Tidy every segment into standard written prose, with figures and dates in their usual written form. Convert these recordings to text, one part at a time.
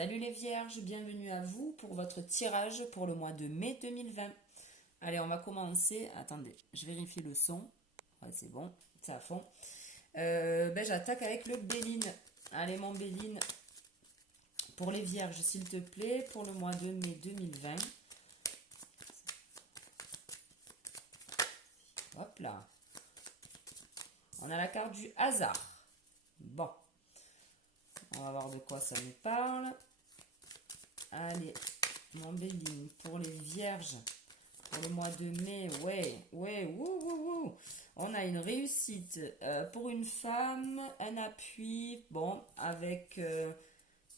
Salut les vierges, bienvenue à vous pour votre tirage pour le mois de mai 2020. Allez, on va commencer. Attendez, je vérifie le son. Ouais, c'est bon, c'est à fond. J'attaque avec le Béline. Allez, mon Béline, pour les vierges, s'il te plaît, pour le mois de mai 2020. Hop là. On a la carte du hasard. Bon. On va voir de quoi ça nous parle. Allez, mon Béline, pour les vierges, pour le mois de mai, wouh. On a une réussite pour une femme, un appui, bon, avec,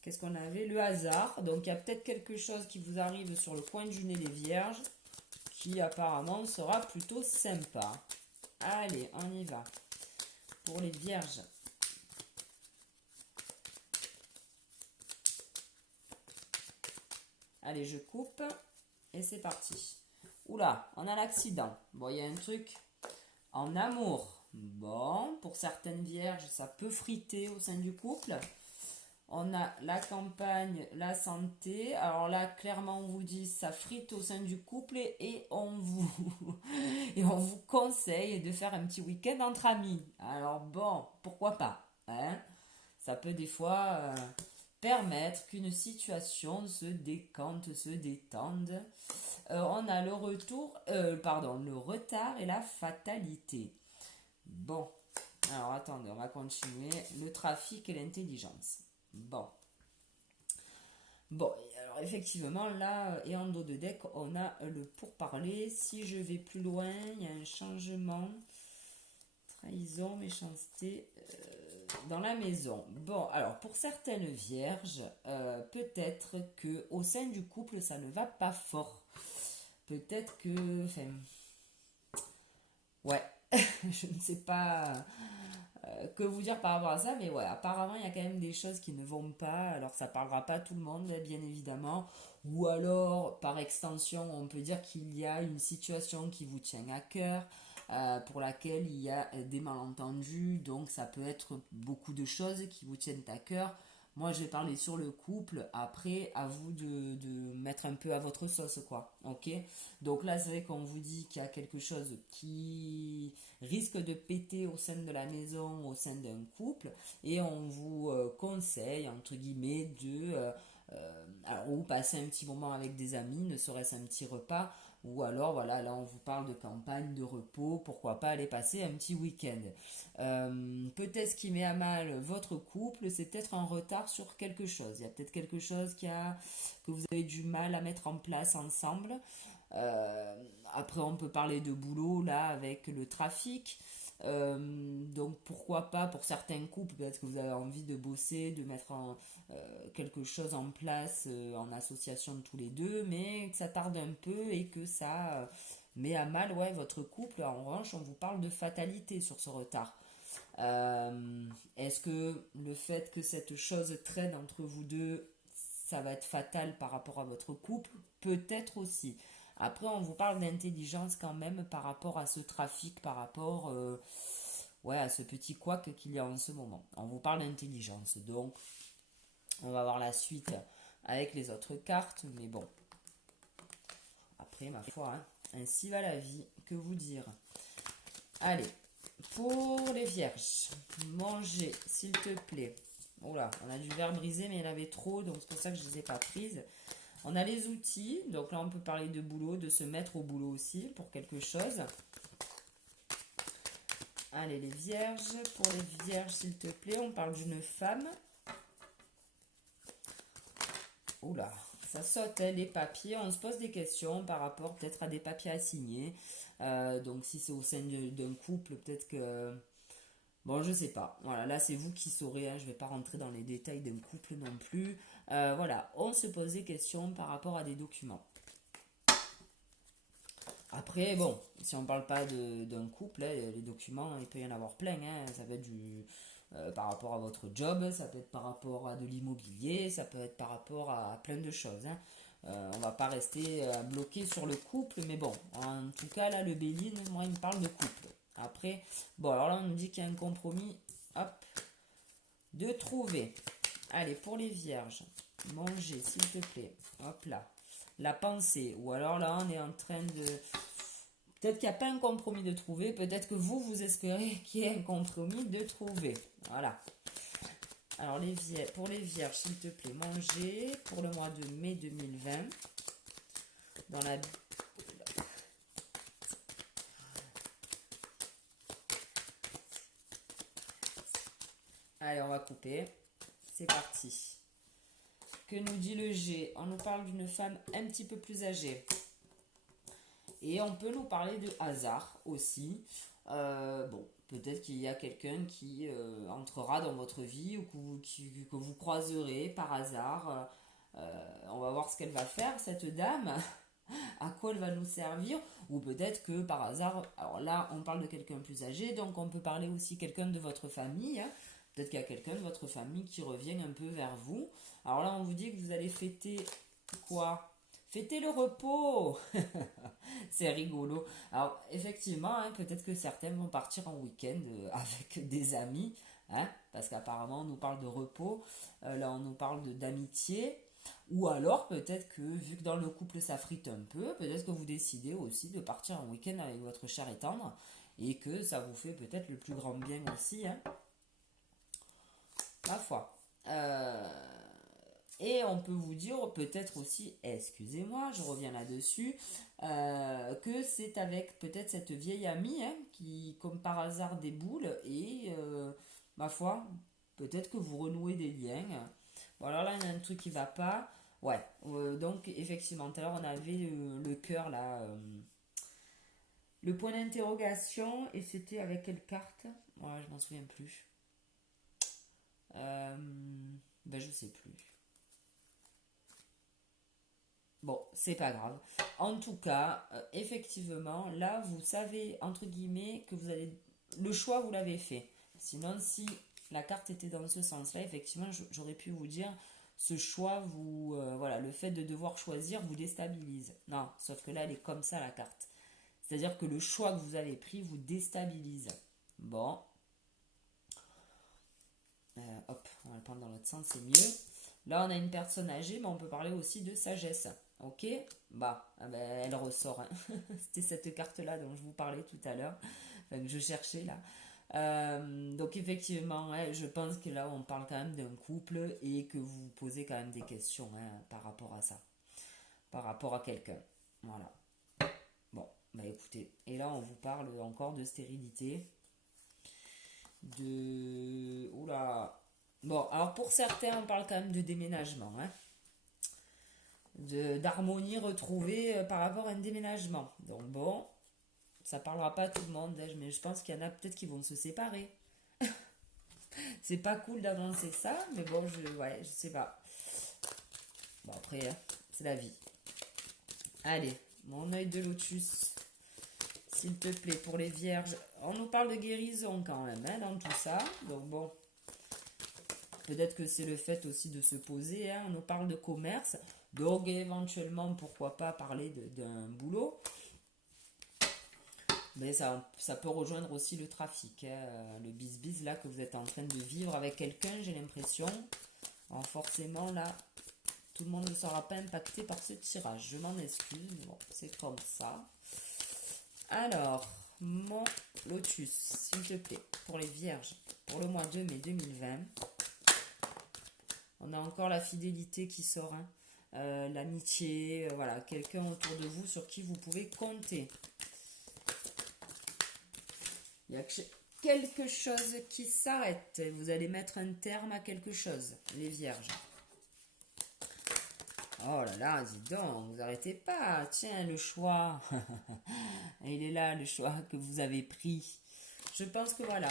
qu'est-ce qu'on avait? Le hasard. Donc, il y a peut-être quelque chose qui vous arrive sur le coin du nez, les vierges, qui apparemment sera plutôt sympa. Allez, on y va. Pour les vierges. Allez, je coupe et c'est parti. Oula, on a l'accident. Bon, il y a un truc en amour. Bon, pour certaines vierges, ça peut friter au sein du couple. On a la campagne, la santé. Alors là, clairement, on vous dit ça frite au sein du couple et on vous conseille de faire un petit week-end entre amis. Alors bon, pourquoi pas, hein? Ça peut des fois permettre qu'une situation se décante, se détende. On a le le retard et la fatalité. Bon, alors attendez, on va continuer. Le trafic et l'intelligence. Bon, alors effectivement, là, et en dos de deck, on a le pourparler. Si je vais plus loin, il y a un changement. Trahison, méchanceté dans la maison. Bon, alors pour certaines vierges, peut-être que au sein du couple, ça ne va pas fort. Peut-être que, enfin, ouais, je ne sais pas que vous dire par rapport à ça, mais ouais, apparemment, il y a quand même des choses qui ne vont pas. Alors, ça parlera pas à tout le monde, bien évidemment. Ou alors, par extension, on peut dire qu'il y a une situation qui vous tient à cœur, pour laquelle il y a des malentendus. Donc, ça peut être beaucoup de choses qui vous tiennent à cœur. Moi, je vais parler sur le couple. Après, à vous de mettre un peu à votre sauce, quoi. Ok? Donc là, c'est vrai qu'on vous dit qu'il y a quelque chose qui risque de péter au sein de la maison, au sein d'un couple. Et on vous conseille, entre guillemets, alors, ou passer un petit moment avec des amis, ne serait-ce un petit repas. Ou alors, voilà, là, on vous parle de campagne, de repos. Pourquoi pas aller passer un petit week-end. Peut-être ce qui met à mal votre couple, c'est peut-être un retard sur quelque chose. Il y a peut-être quelque chose que vous avez du mal à mettre en place ensemble. Après, on peut parler de boulot, là, avec le trafic. Donc, pourquoi pas, pour certains couples, peut-être que vous avez envie de bosser, de mettre quelque chose en place en association de tous les deux, mais que ça tarde un peu et que ça met à mal, ouais, votre couple. En revanche, on vous parle de fatalité sur ce retard. Est-ce que le fait que cette chose traîne entre vous deux, ça va être fatal par rapport à votre couple? Peut-être aussi. Après, on vous parle d'intelligence quand même par rapport à ce trafic, par rapport ouais, à ce petit couac qu'il y a en ce moment. On vous parle d'intelligence. Donc, on va voir la suite avec les autres cartes. Mais bon, après, ma foi, hein, ainsi va la vie. Que vous dire? Allez, pour les vierges, mangez, s'il te plaît. Oh là, on a du verre brisé, mais il y en avait trop, donc c'est pour ça que je ne les ai pas prises. On a les outils, donc là on peut parler de boulot, de se mettre au boulot aussi pour quelque chose. Allez, les vierges, pour les vierges, s'il te plaît, on parle d'une femme. Oula, ça saute, hein, les papiers. On se pose des questions par rapport peut-être à des papiers à signer. Donc si c'est au sein d'un couple, peut-être que... Bon, je sais pas. Voilà, là c'est vous qui saurez, hein. Je vais pas rentrer dans les détails d'un couple non plus. Voilà, on se pose des questions par rapport à des documents. Après, bon, si on parle pas d'un couple, hein, les documents, il peut y en avoir plein, hein. Ça peut être par rapport à votre job, ça peut être par rapport à de l'immobilier, ça peut être par rapport à plein de choses, hein. On va pas rester bloqué sur le couple, mais bon, en tout cas, là, le Béline, moi, il me parle de couple. Après, bon, alors là, on nous dit qu'il y a un compromis, hop, de trouver. Allez, pour les vierges. manger, s'il te plaît. Hop là. La pensée. Ou alors là, on est en train de... Peut-être qu'il n'y a pas un compromis de trouver. Peut-être que vous espérez qu'il y ait un compromis de trouver. Voilà. Alors, pour les vierges, s'il te plaît, manger pour le mois de mai 2020. Dans la... Allez, on va couper. C'est parti. Que nous dit le G? On nous parle d'une femme un petit peu plus âgée. Et on peut nous parler de hasard aussi. Bon, peut-être qu'il y a quelqu'un qui entrera dans votre vie ou que vous croiserez par hasard. On va voir ce qu'elle va faire, cette dame. À quoi elle va nous servir. Ou peut-être que par hasard, alors là, on parle de quelqu'un plus âgé, donc on peut parler aussi quelqu'un de votre famille. Hein. Peut-être qu'il y a quelqu'un de votre famille qui revient un peu vers vous. Alors là, on vous dit que vous allez fêter quoi? Fêter le repos. C'est rigolo. Alors, effectivement, hein, peut-être que certains vont partir en week-end avec des amis, hein, parce qu'apparemment, on nous parle de repos. Là, on nous parle d'amitié. Ou alors, peut-être que, vu que dans le couple, ça frite un peu, peut-être que vous décidez aussi de partir en week-end avec votre cher et tendre, et que ça vous fait peut-être le plus grand bien aussi, hein, ma foi. Et on peut vous dire peut-être aussi, excusez-moi, je reviens là-dessus, que c'est avec peut-être cette vieille amie hein, qui, comme par hasard, déboule et, ma foi, peut-être que vous renouez des liens. Bon, alors là, il y a un truc qui va pas. Ouais, donc effectivement, tout à l'heure, on avait le cœur là, le point d'interrogation, et c'était avec quelle carte? Ouais, je m'en souviens plus. Ben, je sais plus. Bon, c'est pas grave. En tout cas, effectivement, là, vous savez, entre guillemets, que vous allez... Le choix, vous l'avez fait. Sinon, si la carte était dans ce sens-là, effectivement, j'aurais pu vous dire, ce choix, vous... voilà, le fait de devoir choisir vous déstabilise. Non, sauf que là, elle est comme ça, la carte. C'est-à-dire que le choix que vous avez pris vous déstabilise. Bon. Hop, on va le prendre dans l'autre sens, c'est mieux. Là, on a une personne âgée, mais on peut parler aussi de sagesse. Ok? Bah, ah ben, elle ressort. Hein. C'était cette carte-là dont je vous parlais tout à l'heure, enfin, que je cherchais là. Donc effectivement, ouais, je pense que là, on parle quand même d'un couple et que vous posez quand même des questions hein, par rapport à ça, par rapport à quelqu'un. Voilà. Bon, bah écoutez, et là, on vous parle encore de stérilité, de... Oula. Bon, alors pour certains, on parle quand même de déménagement, hein. D'harmonie retrouvée par rapport à un déménagement. Donc bon, ça parlera pas à tout le monde, hein, mais je pense qu'il y en a peut-être qui vont se séparer. C'est pas cool d'annoncer ça, mais bon, ouais, je sais pas. Bon, après, hein, c'est la vie. Allez, mon œil de lotus, s'il te plaît, pour les vierges. On nous parle de guérison quand même, hein, dans tout ça. Donc bon, peut-être que c'est le fait aussi de se poser. Hein. On nous parle de commerce. Donc éventuellement, pourquoi pas parler d'un boulot. Mais ça peut rejoindre aussi le trafic. Hein. Le bis-bis là que vous êtes en train de vivre avec quelqu'un, j'ai l'impression. Alors forcément là, tout le monde ne sera pas impacté par ce tirage. Je m'en excuse, mais bon, c'est comme ça. Alors, mon lotus, s'il te plaît, pour les vierges, pour le mois de mai 2020. On a encore la fidélité qui sort, hein. L'amitié, voilà, quelqu'un autour de vous sur qui vous pouvez compter. Il y a quelque chose qui s'arrête. Vous allez mettre un terme à quelque chose, les vierges. Oh là là, dis donc, vous arrêtez pas. Tiens, le choix. Il est là, le choix que vous avez pris. Je pense que voilà.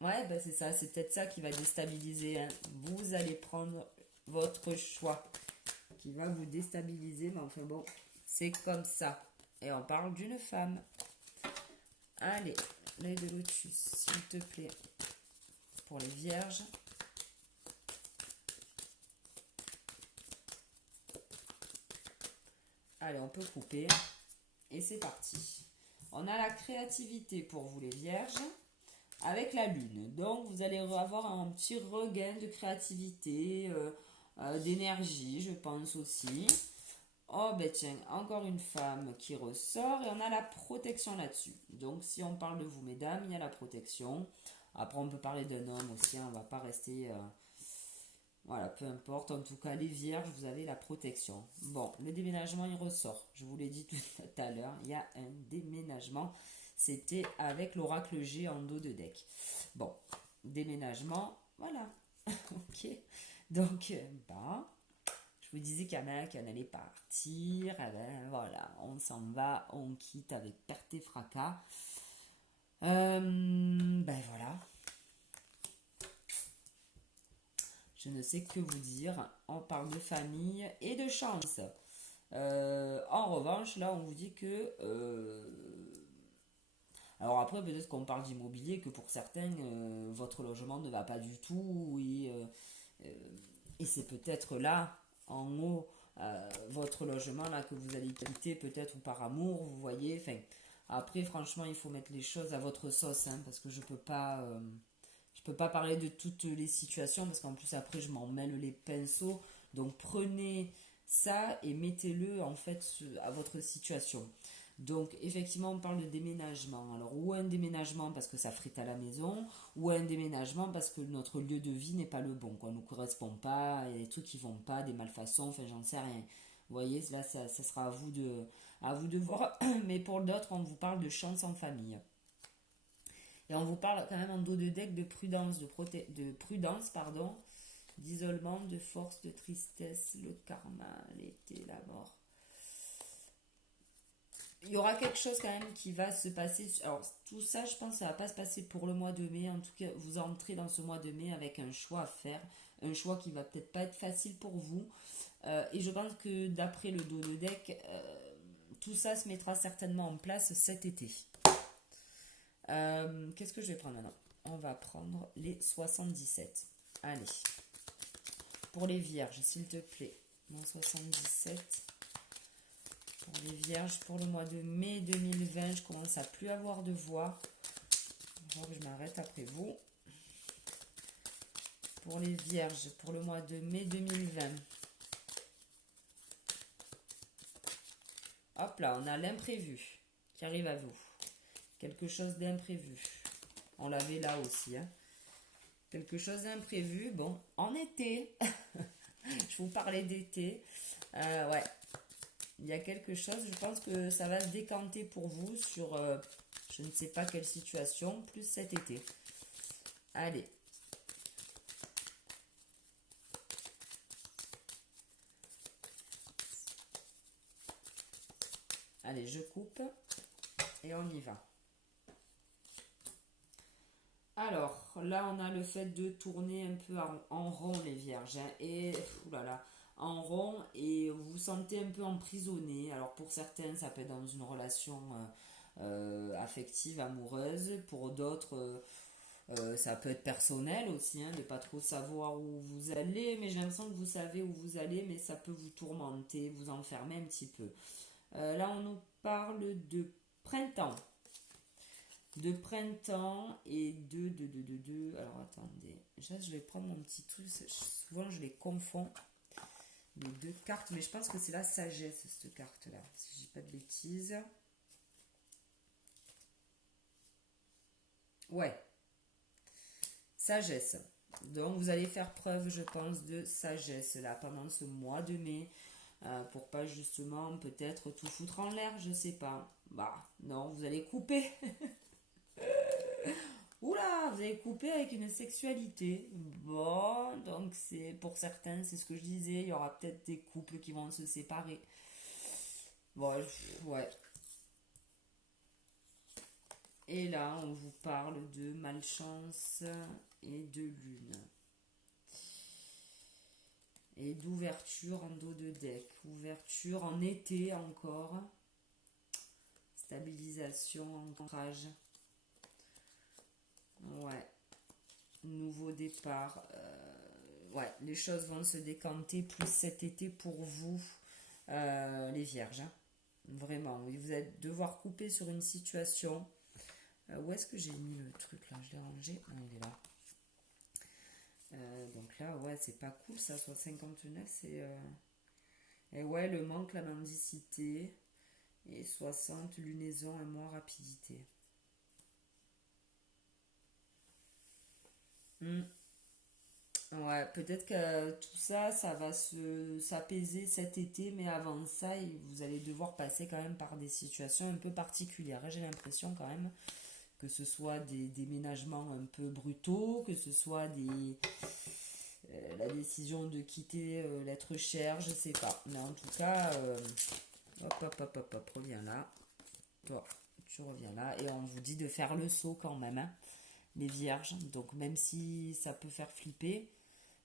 Ouais, ben c'est ça, c'est peut-être ça qui va déstabiliser. Hein. Vous allez prendre votre choix qui va vous déstabiliser, mais enfin bon, c'est comme ça. Et on parle d'une femme. Allez, l'œil de lotus, s'il te plaît, pour les vierges. Allez, on peut couper. Et c'est parti. On a la créativité pour vous les vierges. Avec la lune. Donc, vous allez avoir un petit regain de créativité. d'énergie, je pense aussi. Oh, ben tiens, encore une femme qui ressort et on a la protection là-dessus. Donc, si on parle de vous, mesdames, il y a la protection. Après, on peut parler d'un homme aussi, hein, on va pas rester. Voilà, peu importe. En tout cas, les vierges, vous avez la protection. Bon, le déménagement, il ressort. Je vous l'ai dit tout à l'heure, il y a un déménagement. C'était avec l'oracle G en dos de deck. Bon, déménagement, voilà. Ok. Donc, bah, je vous disais qu'il y en a qui en allait partir. Eh ben, voilà, on s'en va, on quitte avec perte et fracas. Ben voilà. Je ne sais que vous dire. On parle de famille et de chance. En revanche, là, on vous dit que... alors après, peut-être qu'on parle d'immobilier, que pour certains, votre logement ne va pas du tout. Euh, et c'est peut-être là, en haut, votre logement, là, que vous allez quitter, peut-être ou par amour, vous voyez. Enfin, après, franchement, il faut mettre les choses à votre sauce, hein, parce que je peux pas parler de toutes les situations parce qu'en plus après je m'en mêle les pinceaux. Donc prenez ça et mettez-le en fait à votre situation. Donc effectivement on parle de déménagement. Alors ou un déménagement parce que ça frite à la maison, ou un déménagement parce que notre lieu de vie n'est pas le bon, quoi, nous correspond pas, il y a des trucs qui vont pas, des malfaçons, enfin j'en sais rien. Vous voyez, là ça sera à vous de voir. Mais pour d'autres on vous parle de chance en famille. Et on vous parle quand même en dos de deck de prudence, de prudence, pardon, d'isolement, de force, de tristesse, le karma, l'été, la mort. Il y aura quelque chose quand même qui va se passer. Alors tout ça, je pense, ça va pas se passer pour le mois de mai. En tout cas, vous entrez dans ce mois de mai avec un choix à faire, un choix qui va peut-être pas être facile pour vous. Et je pense que d'après le dos de deck, tout ça se mettra certainement en place cet été. Qu'est-ce que je vais prendre maintenant? On va prendre les 77. Allez. Pour les vierges, s'il te plaît. Mon 77. Pour les vierges, pour le mois de mai 2020, je commence à plus avoir de voix. Je que je m'arrête après vous. Pour les vierges, pour le mois de mai 2020. Hop là, on a l'imprévu qui arrive à vous. Quelque chose d'imprévu. On l'avait là aussi. Hein. Quelque chose d'imprévu. Bon, en été. Je vous parlais d'été. Ouais. Il y a quelque chose. Je pense que ça va se décanter pour vous sur je ne sais pas quelle situation. Plus cet été. Allez. Allez, je coupe. Et on y va. Alors, là, on a le fait de tourner un peu en rond, les vierges. Hein, et, oulala, en rond, et vous vous sentez un peu emprisonné. Alors, pour certains, ça peut être dans une relation affective, amoureuse. Pour d'autres, ça peut être personnel aussi, hein, de pas trop savoir où vous allez. Mais j'ai l'impression que vous savez où vous allez, mais ça peut vous tourmenter, vous enfermer un petit peu. Là, on nous parle de printemps. De printemps et alors attendez, déjà je vais prendre mon petit truc, souvent je les confonds, les deux cartes, mais je pense que c'est la sagesse cette carte là, si je dis pas de bêtises. Ouais, sagesse. Donc vous allez faire preuve, je pense, de sagesse là pendant ce mois de mai, pour pas justement peut-être tout foutre en l'air, je sais pas. Bah non, vous allez couper. Oula, vous avez coupé avec une sexualité. Bon, donc c'est pour certains, c'est ce que je disais, il y aura peut-être des couples qui vont se séparer. Bon, ouais. Et là, on vous parle de malchance et de lune. Et d'ouverture en dos de deck. Ouverture en été encore. Stabilisation, ancrage. Ouais. Nouveau départ. Ouais, les choses vont se décanter plus cet été pour vous, les vierges. Hein. Vraiment, oui, vous allez devoir couper sur une situation. Où est-ce que j'ai mis le truc là? Je l'ai rangé. Non, il est là. Donc là, ouais, c'est pas cool ça, soit 59, c'est... Et ouais, le manque, la mendicité. Et 60, lunaison, un mois, rapidité. Hmm. Ouais, peut-être que tout ça, ça va s'apaiser cet été, mais avant ça, vous allez devoir passer quand même par des situations un peu particulières. J'ai l'impression quand même que ce soit des déménagements un peu brutaux, que ce soit la décision de quitter l'être cher, je sais pas. Mais en tout cas, hop, hop, hop, hop, hop, reviens là. Toi, tu reviens là. Et on vous dit de faire le saut quand même, hein, les vierges. Donc même si ça peut faire flipper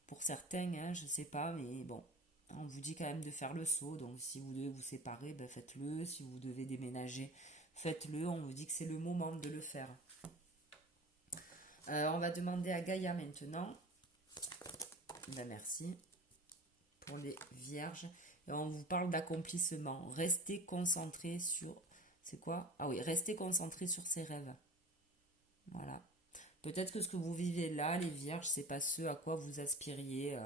pour certains, hein, je sais pas, mais bon. On vous dit quand même de faire le saut. Donc si vous devez vous séparer, ben faites-le. Si vous devez déménager, faites-le. On vous dit que c'est le moment de le faire. On va demander à Gaïa maintenant. Ben merci pour les vierges. Et on vous parle d'accomplissement. Restez concentré sur... C'est quoi? Ah oui, restez concentré sur ses rêves. Voilà. Peut-être que ce que vous vivez là, les vierges, c'est pas ce à quoi vous aspiriez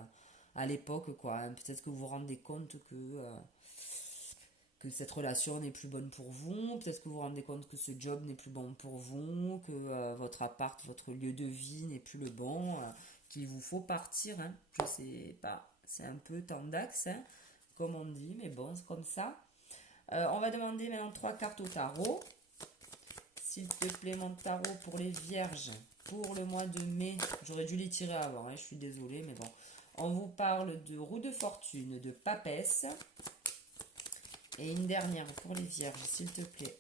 à l'époque, quoi. Hein. Peut-être que vous vous rendez compte que cette relation n'est plus bonne pour vous. Peut-être que vous vous rendez compte que ce job n'est plus bon pour vous, que votre appart, votre lieu de vie n'est plus le bon, qu'il vous faut partir. Hein. Je sais pas. C'est un peu tendax, hein, comme on dit, mais bon, c'est comme ça. On va demander maintenant 3 cartes au tarot. S'il te plaît, mon tarot pour les vierges, pour le mois de mai. J'aurais dû les tirer avant, hein, je suis désolée, mais bon. On vous parle de roue de fortune, de papesse. Et une dernière pour les vierges, s'il te plaît.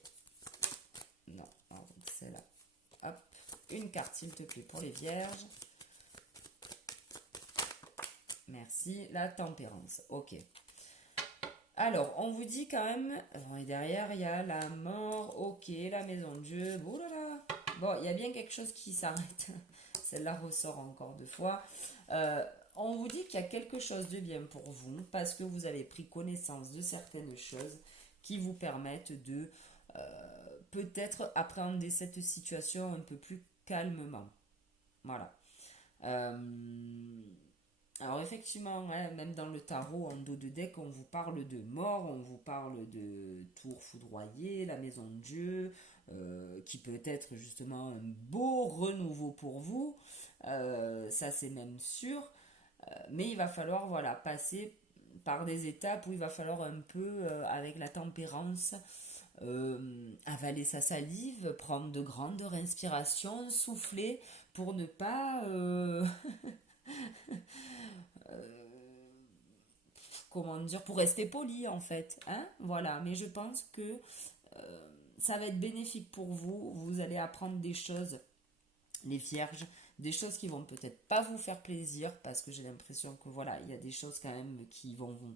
Non, c'est là. Hop, une carte, s'il te plaît, pour les vierges. Merci. La tempérance. Ok. Alors, on vous dit quand même, et derrière, il y a la mort, ok, la maison de Dieu, oh là là. Bon, il y a bien quelque chose qui s'arrête. Celle-là ressort encore 2 fois. Euh, on vous dit qu'il y a quelque chose de bien pour vous parce que vous avez pris connaissance de certaines choses qui vous permettent de peut-être appréhender cette situation un peu plus calmement. Voilà. Euh, alors effectivement, hein, même dans le tarot, en dos de deck, on vous parle de mort, on vous parle de tour foudroyé, la maison de Dieu, qui peut être justement un beau renouveau pour vous. Ça c'est même sûr. Mais il va falloir voilà, passer par des étapes où il va falloir un peu, avec la tempérance, avaler sa salive, prendre de grandes respirations, souffler pour ne pas comment dire, pour rester poli en fait, hein, voilà. Mais je pense que ça va être bénéfique pour vous. Vous allez apprendre des choses, les vierges, des choses qui vont peut-être pas vous faire plaisir parce que j'ai l'impression que voilà, il y a des choses quand même qui vont vous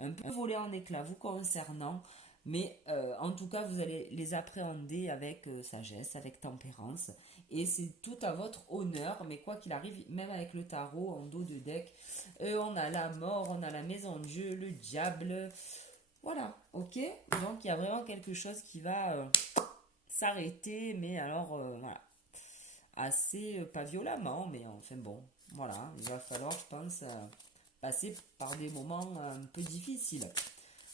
un peu voler en éclats vous concernant. Mais en tout cas, vous allez les appréhender avec sagesse, avec tempérance. Et c'est tout à votre honneur. Mais quoi qu'il arrive, même avec le tarot en dos de deck, on a la mort, on a la maison de Dieu, le diable. Voilà, ok. Donc il y a vraiment quelque chose qui va s'arrêter. Mais alors, voilà. Assez, pas violemment, mais enfin bon. Voilà, il va falloir, je pense, passer par des moments un peu difficiles.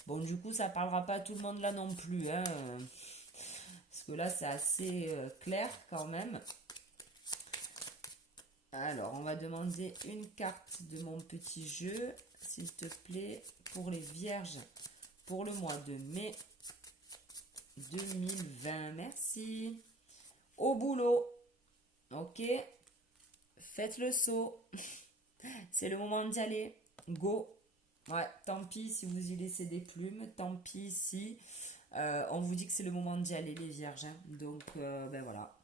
Bon, du coup, ça parlera pas à tout le monde là non plus, hein, parce que là, c'est assez clair quand même. Alors, on va demander une carte de mon petit jeu, s'il te plaît, pour les vierges, pour le mois de mai 2020. Merci. Au boulot. Ok. Faites le saut. C'est le moment d'y aller. Go. Ouais, tant pis si vous y laissez des plumes. Tant pis si on vous dit que c'est le moment d'y aller, les vierges. Hein. Donc, ben voilà.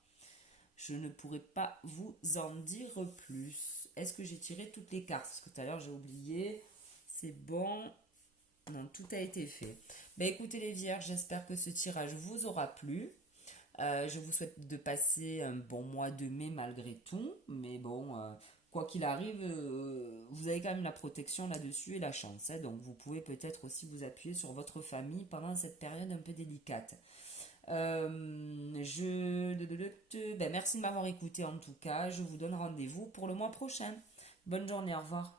Je ne pourrai pas vous en dire plus. Est-ce que j'ai tiré toutes les cartes? Parce que tout à l'heure, j'ai oublié. C'est bon. Non, tout a été fait. Ben écoutez, les vierges, j'espère que ce tirage vous aura plu. Je vous souhaite de passer un bon mois de mai malgré tout. Mais bon, quoi qu'il arrive, vous avez quand même la protection là-dessus et la chance. Hein. Donc vous pouvez peut-être aussi vous appuyer sur votre famille pendant cette période un peu délicate. Ben, merci de m'avoir écouté en tout cas. Je vous donne rendez-vous pour le mois prochain. Bonne journée, au revoir.